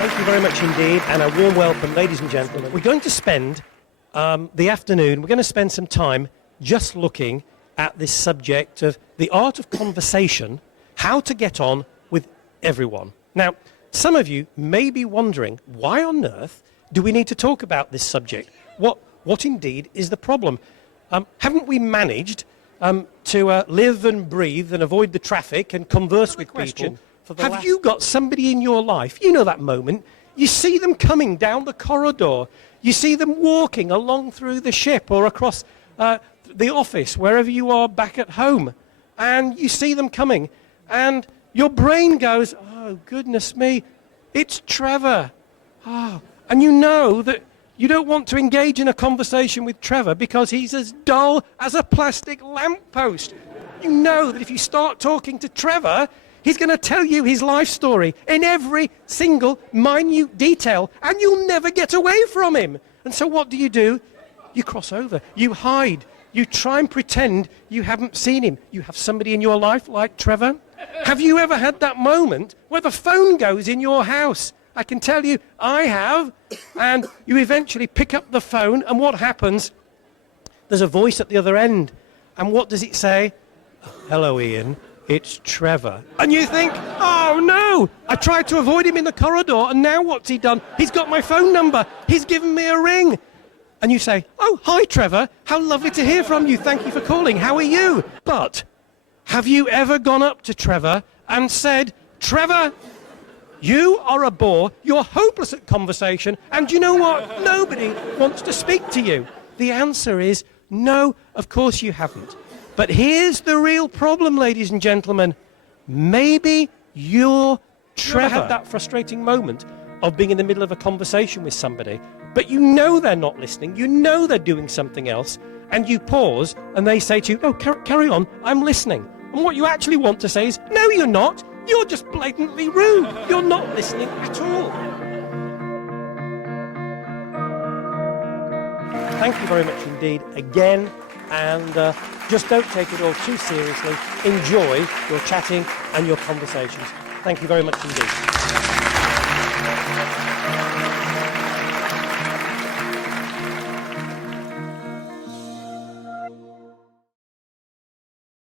Thank you very much indeed, and a warm welcome, ladies and gentlemen. We're going to spend the afternoon, we're going to spend some time just looking at this subject of the art of conversation, how to get on with everyone. Now, some of you may be wondering, why on earth do we need to talk about this subject? What indeed is the problem? Haven't we managed to live and breathe and avoid the traffic and converse with people? Have you got somebody in your life, you know that moment, you see them coming down the corridor, you see them walking along through the ship or across the office, wherever you are back at home, and you see them coming, and your brain goes, oh, goodness me, it's Trevor. Oh, and you know that you don't want to engage in a conversation with Trevor because he's as dull as a plastic lamppost. You know that if you start talking to Trevor, he's going to tell you his life story in every single minute detail, and you'll never get away from him. And so what do? You cross over. You hide. You try and pretend you haven't seen him. You have somebody in your life like Trevor. Have you ever had that moment where the phone goes in your house? I can tell you, I have. And you eventually pick up the phone, and what happens? There's a voice at the other end. And what does it say? Hello, Ian. It's Trevor. And you think, oh no, I tried to avoid him in the corridor, and now what's he done? He's got my phone number. He's given me a ring. And you say, oh, hi, Trevor. How lovely to hear from you. Thank you for calling. How are you? But have you ever gone up to Trevor and said, Trevor, you are a bore. You're hopeless at conversation. And you know what? Nobody wants to speak to you. The answer is no, of course you haven't. But here's the real problem, ladies and gentlemen. Maybe you're Trevor. You ever had that frustrating moment of being in the middle of a conversation with somebody, but you know they're not listening, you know they're doing something else, and you pause, and they say to you, oh, carry on, I'm listening. And what you actually want to say is, no, you're not. You're just blatantly rude. You're not listening at all. Thank you very much indeed again. And just don't take it all too seriously. Enjoy your chatting and your conversations. Thank you very much indeed.